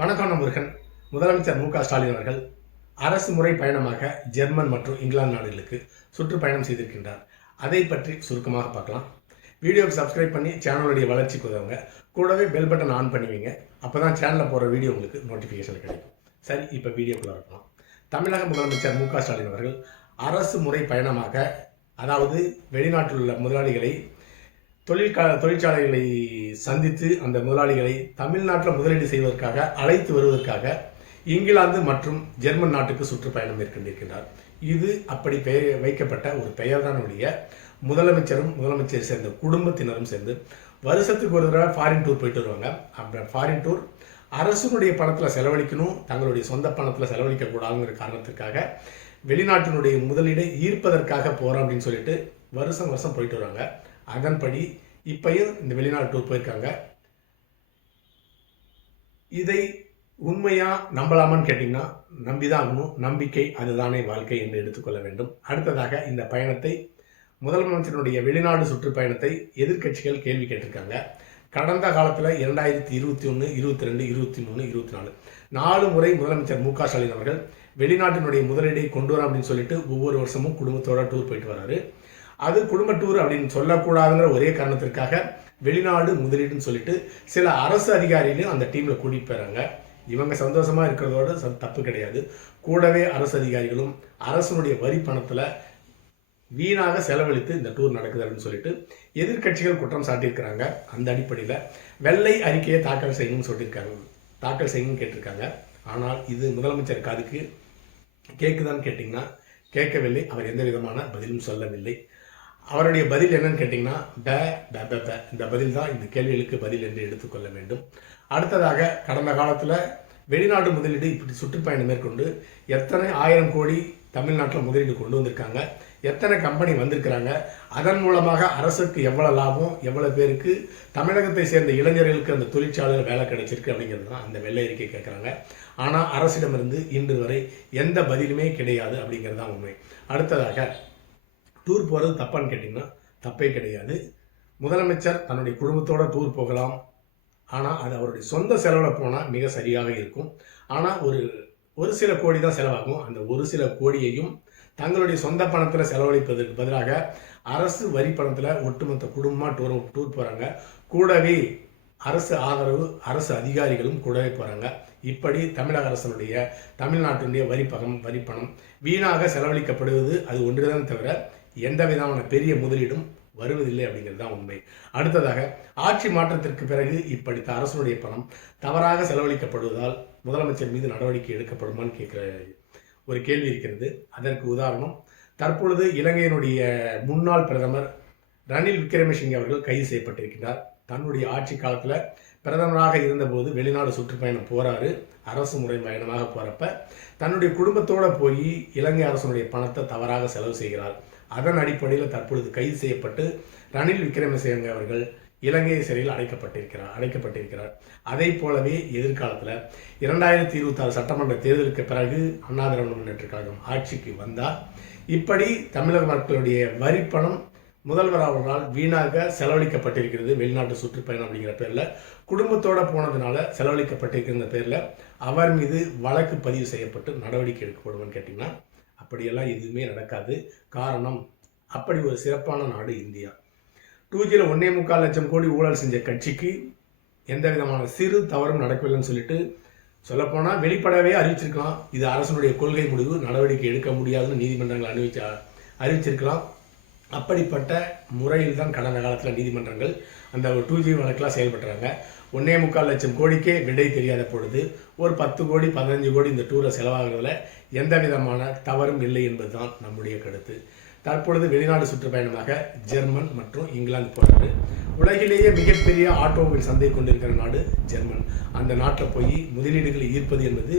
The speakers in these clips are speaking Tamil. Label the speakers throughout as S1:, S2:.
S1: வணக்கம் முருகன் முதலமைச்சர் மு க ஸ்டாலின் அவர்கள் அரசு முறை பயணமாக ஜெர்மன் மற்றும் இங்கிலாந்து நாடுகளுக்கு சுற்றுப்பயணம் செய்திருக்கின்றார். அதை பற்றி சுருக்கமாக பார்க்கலாம். வீடியோவுக்கு சப்ஸ்கிரைப் பண்ணி சேனலுடைய வளர்ச்சிக்கு உதவுங்க. கூடவே பெல் பட்டன் ஆன் பண்ணுவீங்க. அப்போ தான் சேனலில் போகிற வீடியோ உங்களுக்கு நோட்டிஃபிகேஷன் கிடைக்கும். சரி இப்போ வீடியோக்குள்ள இருக்கலாம் தமிழக முதலமைச்சர் மு க ஸ்டாலின் அவர்கள் அரசு முறை பயணமாக அதாவது வெளிநாட்டில் உள்ள முதலாளிகளை தொழிற்கா தொழிற்சாலைகளை சந்தித்து அந்த முதலாளிகளை தமிழ்நாட்டில் முதலீடு செய்வதற்காக அழைத்து வருவதற்காக இங்கிலாந்து மற்றும் ஜெர்மன் நாட்டுக்கு சுற்றுப்பயணம் மேற்கொண்டிருக்கின்றார். இது அப்படி பெயர் வைக்கப்பட்ட ஒரு பெயர்தான் உடைய முதலமைச்சரும் முதலமைச்சரை சேர்ந்த குடும்பத்தினரும் சேர்ந்து வருஷத்துக்கு ஒரு தடவை ஃபாரின் டூர் போயிட்டு வருவாங்க. அப்படி ஃபாரின் டூர் அரசுனுடைய பணத்தில் செலவழிக்கணும் தங்களுடைய சொந்த பணத்தில் செலவழிக்க கூடாதுங்கிற காரணத்திற்காக வெளிநாட்டினுடைய முதலீடை ஈர்ப்பதற்காக போகிறோம் அப்படின்னு சொல்லிட்டு வருஷம் வருஷம் போயிட்டு வராங்க அதன்படி இப்பயும் இந்த வெளிநாடு டூர் போயிருக்காங்க. இதை உண்மையாக நம்பலாமான்னு கேட்டிங்கன்னா நம்பிதான் ஆகணும். நம்பிக்கை அதுதானே வாழ்க்கை என்று எடுத்துக்கொள்ள வேண்டும். அடுத்ததாக இந்த பயணத்தை முதலமைச்சருடைய வெளிநாடு சுற்றுப்பயணத்தை எதிர்க்கட்சிகள் கேள்வி கேட்டிருக்காங்க. கடந்த காலத்தில் இரண்டாயிரத்தி இருபத்தி ஒன்று இருபத்தி ரெண்டு இருபத்தி மூணு இருபத்தி நாலு. நாலு முறை முதலமைச்சர் மு க ஸ்டாலின் அவர்கள் வெளிநாட்டினுடைய முதலீடை கொண்டு வரோம் அப்படின்னு சொல்லிட்டு ஒவ்வொரு வருஷமும் குடும்பத்தோட டூர் போயிட்டு வராரு. அது குடும்ப டூர் அப்படின்னு சொல்லக்கூடாதுங்கிற ஒரே காரணத்திற்காக வெளிநாடு முதலீடுன்னு சொல்லிட்டு சில அரசு அதிகாரிகளையும் அந்த டீமில் கூட்டிகிட்டு போயிறாங்க. இவங்க சந்தோஷமாக இருக்கிறதோட ச- தப்பு கிடையாது. கூடவே அரசு அதிகாரிகளும் அரசனுடைய வரி பணத்தில் வீணாக செலவழித்து இந்த டூர் நடக்குது அப்படின்னு சொல்லிட்டு எதிர்க்கட்சிகள் குற்றம் சாட்டியிருக்கிறாங்க. அந்த அடிப்படையில் வெள்ளை அறிக்கையை தாக்கல் செய்யணும்னு சொல்லியிருக்காங்க. தாக்கல் செய்யணும்னு கேட்டிருக்காங்க. ஆனால் இது முதலமைச்சர் காதுக்கு கேட்குதான்னு கேட்டிங்கன்னா கேட்கவில்லை. அவர் எந்த விதமான பதிலும் சொல்லவில்லை. அவருடைய பதில் என்னன்னு கேட்டிங்கன்னா ப ப ப ப இந்த பதில் தான் இந்த கேள்விகளுக்கு பதில் என்று எடுத்துக்கொள்ள வேண்டும். அடுத்ததாக கடந்த காலத்தில் வெளிநாட்டு முதலீடு இப்படி சுற்றுப்பயணம் மேற்கொண்டு எத்தனை ஆயிரம் கோடி தமிழ்நாட்டில் முதலீடு கொண்டு வந்திருக்காங்க எத்தனை கம்பெனி வந்திருக்கிறாங்க அதன் மூலமாக அரசுக்கு எவ்வளோ லாபம் எவ்வளோ பேருக்கு தமிழகத்தை சேர்ந்த இளைஞர்களுக்கு அந்த தொழிற்சாலையில் வேலை கிடைச்சிருக்கு அப்படிங்கிறது தான் அந்த வெள்ளை அறிக்கை கேட்குறாங்க ஆனால் அரசிடமிருந்து இன்று வரை எந்த பதிலுமே கிடையாது அப்படிங்கிறது தான் உண்மை. அடுத்ததாக டூர் போகிறது தப்பான்னு கேட்டிங்கன்னா தப்பே கிடையாது. முதலமைச்சர் தன்னுடைய குடும்பத்தோட டூர் போகலாம். ஆனால் அது அவருடைய சொந்த செலவில் போனால் மிக சரியாக இருக்கும். ஆனால் ஒரு ஒரு சில கோடி தான் செலவாகும். அந்த ஒரு சில கோடியையும் தங்களுடைய சொந்த பணத்தில் செலவழிப்பதற்கு பதிலாக அரசு வரி பணத்தில் ஒட்டுமொத்த குடும்பமாக டூர் டூர் போகிறாங்க கூடவே அரசு ஆதரவு அரசு அதிகாரிகளும் கூடவே போகிறாங்க இப்படி தமிழக அரசனுடைய தமிழ்நாட்டினுடைய வரிப்பகம் வரிப்பணம் வரி பணம் வீணாக செலவழிக்கப்படுவது அது ஒன்றுதான் தவிர எந்த விதமான பெரிய முதலீடும் வருவதில்லை அப்படிங்கிறது தான் உண்மை. அடுத்ததாக ஆட்சி மாற்றத்திற்கு பிறகு இப்படித்த அரசனுடைய பணம் தவறாக செலவழிக்கப்படுவதால் முதலமைச்சர் மீது நடவடிக்கை எடுக்கப்படுமான்னு கேட்குற ஒரு கேள்வி இருக்கிறது. அதற்கு உதாரணம் தற்பொழுது இலங்கையினுடைய முன்னாள் பிரதமர் ரணில் விக்ரமசிங்கே அவர்கள் கைது செய்யப்பட்டிருக்கிறார் தன்னுடைய ஆட்சி காலத்தில் பிரதமராக இருந்தபோது வெளிநாடு சுற்றுப்பயணம் போறாரு. அரசு முறை பயணமாக போறப்ப தன்னுடைய குடும்பத்தோடு போய் இலங்கை அரசனுடைய பணத்தை தவறாக செலவு செய்கிறார். அதன் அடிப்படையில் தற்பொழுது கைது செய்யப்பட்டு ரணில் விக்ரமசிங்கே அவர்கள் இலங்கை சிறையில் அடைக்கப்பட்டிருக்கிறார் அடைக்கப்பட்டிருக்கிறார். அதை போலவே எதிர்காலத்தில் இரண்டாயிரத்தி இருபத்தாறு சட்டமன்ற தேர்தலுக்கு பிறகு அண்ணா திராவிட முன்னேற்ற கழகம் ஆட்சிக்கு வந்தால் இப்படி தமிழக மக்களுடைய வரிப்பணம் முதல்வர் அவர்களால் வீணாக செலவழிக்கப்பட்டிருக்கிறது. வெளிநாட்டு சுற்றுப்பயணம் அப்படிங்கிற பேரில் குடும்பத்தோடு போனதுனால செலவழிக்கப்பட்டிருக்கிற பேரில் அவர் மீது வழக்கு பதிவு செய்யப்பட்டு நடவடிக்கை எடுக்கப்படும் கேட்டிங்கன்னா அப்படியெல்லாம் எதுவுமே நடக்காது. காரணம் அப்படி ஒரு சிறப்பான நாடு இந்தியா. டூ ஜியில் ஒன்னே முக்கால் லட்சம் கோடி ஊழல் செஞ்ச கட்சிக்கு எந்த விதமான சிறு தவறும் நடக்கவில்லைன்னு சொல்லிட்டு சொல்லப்போனால் வெளிப்படவே அறிவிச்சிருக்கலாம். இது அரசனுடைய கொள்கை முடிவு நடவடிக்கை எடுக்க முடியாதுன்னு நீதிமன்றங்கள் அறிவிச்ச அறிவிச்சிருக்கலாம். அப்படிப்பட்ட முறையில் தான் கடந்த காலத்தில் நீதிமன்றங்கள் அந்த ஒரு டூ ஜி வழக்கெலாம் செயல்பட்டுறாங்க. ஒன்னே முக்கால் லட்சம் கோடிக்கே விடை தெரியாத பொழுது ஒரு பத்து கோடி பதினஞ்சு கோடி இந்த டூரில் செலவாகிறதுல எந்த விதமான தவறும் இல்லை என்பது தான் நம்முடைய கருத்து. தற்பொழுது வெளிநாடு சுற்றுப்பயணமாக ஜெர்மன் மற்றும் இங்கிலாந்து போகிறது உலகிலேயே மிகப்பெரிய ஆட்டோமொபைல் சந்தை கொண்டிருக்கிற நாடு ஜெர்மன். அந்த நாட்டில் போய் முதலீடுகளை ஈர்ப்பது என்பது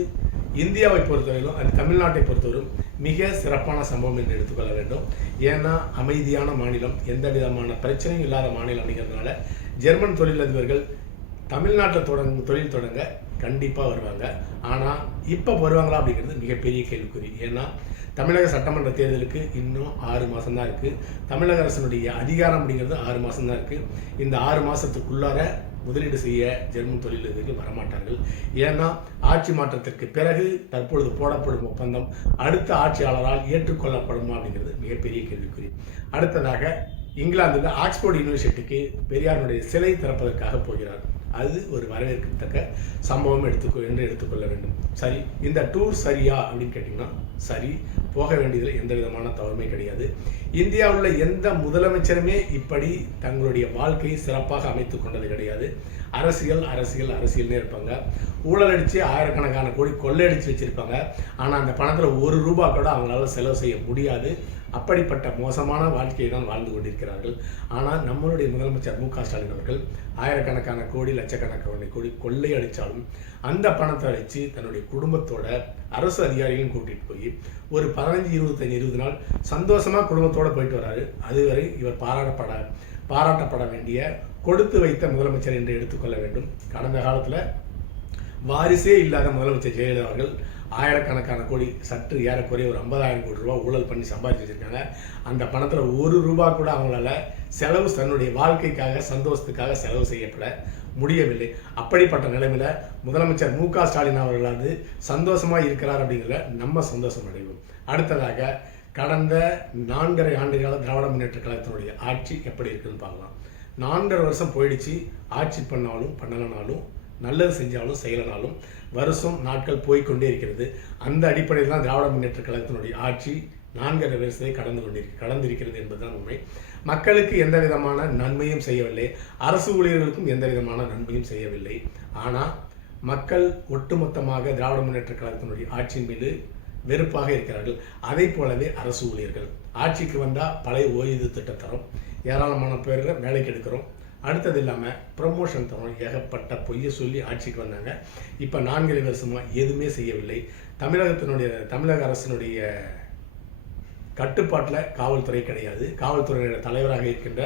S1: இந்தியாவை பொறுத்தவரையிலும் அது தமிழ்நாட்டை பொறுத்தவரையும் மிக சிறப்பான சம்பவம் என்று எடுத்துக்கொள்ள வேண்டும். ஏன்னா அமைதியான மாநிலம் எந்த விதமான பிரச்சனையும் இல்லாத மாநிலம் அப்படிங்கிறதுனால ஜெர்மன் தொழிலதிபர்கள் தமிழ்நாட்டில் தொடங்க தொழில் தொடங்க கண்டிப்பாக வருவாங்க. ஆனால் இப்போ வருவாங்களா அப்படிங்கிறது மிகப்பெரிய கேள்விக்குறி. ஏன்னா தமிழக சட்டமன்ற தேர்தலுக்கு இன்னும் ஆறு மாதம் தான் இருக்குது தமிழக அரசனுடைய அதிகாரம் அப்படிங்கிறது ஆறு மாதம் தான் இருக்குது இந்த ஆறு மாதத்துக்குள்ளார முதலீடு செய்ய ஜெர்மன் தொழிலதிபர்கள் வரமாட்டார்கள். ஏன்னா ஆட்சி மாற்றத்திற்கு பிறகு தற்பொழுது போடப்படும் ஒப்பந்தம் அடுத்த ஆட்சியாளரால் ஏற்றுக்கொள்ளப்படுமா அப்படிங்கிறது மிகப்பெரிய கேள்விக்குறி. அடுத்ததாக இங்கிலாந்தில் ஆக்ஸ்போர்ட் யூனிவர்சிட்டிக்கு பெரியாருடைய சிலை திறப்பதற்காக போகிறார். அது ஒரு வரவேற்கத்தக்க சம்பவம் எடுத்துக்கொ என்று எடுத்துக்கொள்ள வேண்டும். சரி இந்த டூர் சரியா அப்படின்னு கேட்டிங்கன்னா சரி போக வேண்டியதில் எந்த விதமான தவறுமே கிடையாது. இந்தியாவில் உள்ள எந்த முதலமைச்சருமே இப்படி தங்களுடைய வாழ்க்கையை சிறப்பாக அமைத்து கொண்டது கிடையாது. அரசியல் அரசியல் அரசியல்னே இருப்பாங்க. ஊழல் அடித்து ஆயிரக்கணக்கான கோடி கொள்ளையடித்து வச்சுருப்பாங்க. ஆனால் அந்த பணத்தில் ஒரு ரூபா கூட அவங்களால செலவு செய்ய முடியாது. அப்படிப்பட்ட மோசமான வாழ்க்கையை தான் வாழ்ந்து கொண்டிருக்கிறார்கள். ஆனால் நம்மளுடைய முதலமைச்சர் மு க ஸ்டாலின் அவர்கள் ஆயிரக்கணக்கான கோடி லட்சக்கணக்கான கோடி கொள்ளை அடித்தாலும் அந்த பணத்தை அடித்து தன்னுடைய குடும்பத்தோட அரசு அதிகாரிகளையும் கூட்டிகிட்டு போய் ஒரு பதினஞ்சு இருபத்தஞ்சு இருபது நாள் சந்தோஷமாக குடும்பத்தோடு போயிட்டு வராரு. அதுவரை இவர் பாராட்டப்பட பாராட்டப்பட வேண்டிய கொடுத்து வைத்த முதலமைச்சர் என்று எடுத்துக்கொள்ள வேண்டும். கடந்த காலத்தில் வாரிசே இல்லாத முதலமைச்சர் ஜெயலலிதா அவர்கள் ஆயிரக்கணக்கான கோடி சற்று ஏறக்குறைய ஒரு ஐம்பதாயிரம் கோடி ரூபா ஊழல் பண்ணி சம்பாதிச்சு வச்சுருக்காங்க. அந்த பணத்தில் ஒரு ரூபா கூட அவங்களால செலவு தன்னுடைய வாழ்க்கைக்காக சந்தோஷத்துக்காக செலவு செய்யப்பட முடியவில்லை. அப்படிப்பட்ட நிலைமையில் முதலமைச்சர் மு க ஸ்டாலின் அவர்களாவது வந்து சந்தோஷமாக இருக்கிறார் அப்படிங்கிறத நம்ம சந்தோஷம் அடைவோம். அடுத்ததாக கடந்த நான்கரை ஆண்டுகால திராவிட முன்னேற்ற கழகத்தினுடைய ஆட்சி எப்படி இருக்குன்னு பார்க்கலாம். நான்கரை வருஷம் போயிடுச்சு. ஆட்சி பண்ணாலும் பண்ணலனாலும் நல்லது செஞ்சாலும் செய்யலனாலும் வருஷம் நாட்கள் போய்கொண்டே இருக்கிறது. அந்த அடிப்படையில் தான் திராவிட முன்னேற்ற கழகத்தினுடைய ஆட்சி நான்கரை வருஷத்தை கடந்து கொண்டிருக்கு கடந்திருக்கிறது என்பதுதான் உண்மை. மக்களுக்கு எந்த விதமான நன்மையும் செய்யவில்லை. அரசு ஊழியர்களுக்கும் எந்த விதமான நன்மையும் செய்யவில்லை. ஆனால் மக்கள் ஒட்டுமொத்தமாக திராவிட முன்னேற்ற கழகத்தினுடைய ஆட்சியின் மீது வெறுப்பாக இருக்கிறார்கள். அதை போலவே அரசு ஊழியர்கள். ஆட்சிக்கு வந்தால் பழைய ஓய்வு திட்டத்தரம் ஏராளமான பேரில் வேலைக்கு எடுக்கிறோம். அடுத்தது இல்லாமல் ப்ரமோஷன் தரும் ஏகப்பட்ட பொய்யை சொல்லி ஆட்சிக்கு வந்தாங்க. இப்போ நான்கரை வருஷமாக எதுவுமே செய்யவில்லை. தமிழகத்தினுடைய தமிழக அரசினுடைய கட்டுப்பாட்டில் காவல்துறை கிடையாது. காவல்துறையினுடைய தலைவராக இருக்கின்ற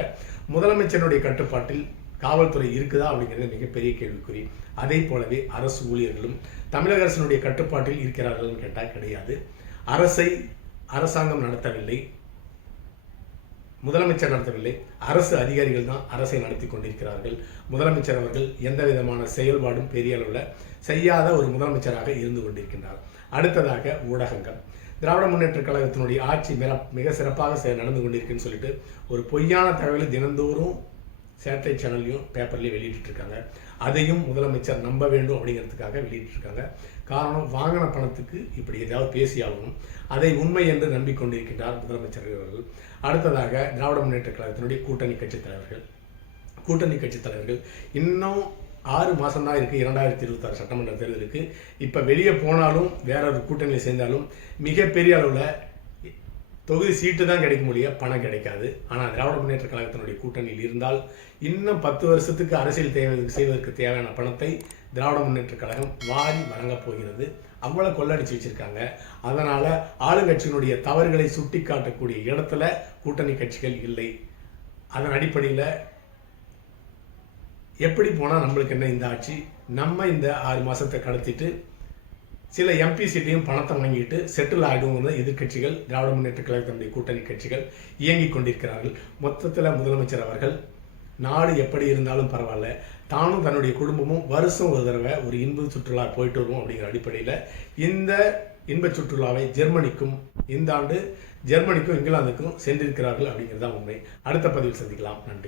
S1: முதலமைச்சருடைய கட்டுப்பாட்டில் காவல்துறை இருக்குதா அப்படிங்கிறது மிகப்பெரிய கேள்விக்குறி. அதே போலவே அரசு ஊழியர்களும் தமிழக அரசினுடைய கட்டுப்பாட்டில் இருக்கிறார்கள்னு கேட்டால் கிடையாது. அரசை அரசாங்கம் நடத்தவில்லை. முதலமைச்சர் நடத்தவில்லை. அரசு அதிகாரிகள் தான் அரசை நடத்தி கொண்டிருக்கிறார்கள். முதலமைச்சர் அவர்கள் எந்த விதமான செயல்பாடும் பெரிய அளவில் செய்யாத ஒரு முதலமைச்சராக இருந்து கொண்டிருக்கின்றார். அடுத்ததாக ஊடகங்கள். திராவிட முன்னேற்ற கழகத்தினுடைய ஆட்சி மிக மிக சிறப்பாக நடந்து கொண்டிருக்குன்னு சொல்லிட்டு ஒரு பொய்யான தகவலை தினந்தோறும் சேட்டலைட் சேனல்லையும் பேப்பர்லேயும் வெளியிட்டிருக்காங்க. அதையும் முதலமைச்சர் நம்ப வேண்டும் அப்படிங்கிறதுக்காக வெளியிட்டிருக்காங்க. காரணம் வாங்கின பணத்துக்கு இப்படி ஏதாவது பேசியாகணும் அதை உண்மை என்று நம்பிக்கொண்டிருக்கின்றார் முதலமைச்சர் அவர்கள். அடுத்ததாக திராவிட முன்னேற்ற கழகத்தினுடைய கூட்டணி கட்சித் தலைவர்கள். கூட்டணி கட்சித் தலைவர்கள் இன்னும் ஆறு மாதம் தான் இருக்குது இரண்டாயிரத்தி இருபத்தாறு சட்டமன்ற தேர்தலுக்கு. இப்போ வெளியே போனாலும் வேற ஒரு கூட்டணியில் சேர்ந்தாலும் மிகப்பெரிய அளவில் தொகுதி சீட்டு தான் கிடைக்க முடியும் பணம் கிடைக்காது. ஆனால் திராவிட முன்னேற்ற கழகத்தினுடைய கூட்டணியில் இருந்தால் இன்னும் பத்து வருஷத்துக்கு அரசியல் தேவை செய்வதற்கு தேவையான பணத்தை திராவிட முன்னேற்ற கழகம் வாரி வழங்கப் போகிறது. அவ்வளோ கொள்ளடிச்சு வச்சுருக்காங்க. அதனால் ஆளுங்கட்சியினுடைய தவறுகளை சுட்டி காட்டக்கூடிய இடத்துல கூட்டணி கட்சிகள் இல்லை. அதன் அடிப்படையில் எப்படி போனால் நம்மளுக்கு என்ன இந்த ஆட்சி? நம்ம இந்த ஆறு மாதத்தை கடத்திட்டு சில எம்பி சீட்டையும் பணத்தை வாங்கிட்டு செட்டில் ஆகிடுவோம் எதிர்கட்சிகள் திராவிட முன்னேற்ற கழகத்தினுடைய கூட்டணி கட்சிகள் இயங்கிக் கொண்டிருக்கிறார்கள். மொத்தத்தில் முதலமைச்சர் அவர்கள் நாடு எப்படி இருந்தாலும் பரவாயில்ல தானும் தன்னுடைய குடும்பமும் வருஷம் ஒரு தடவை ஒரு இன்ப சுற்றுலா போயிட்டு வருவோம் அப்படிங்கிற அடிப்படையில் இந்த இன்ப சுற்றுலாவை ஜெர்மனிக்கும் இந்த ஆண்டு ஜெர்மனிக்கும் இங்கிலாந்துக்கும் சென்றிருக்கிறார்கள் அப்படிங்கிறது தான் உண்மை. அடுத்த பதிவில் சந்திக்கலாம். நன்றி.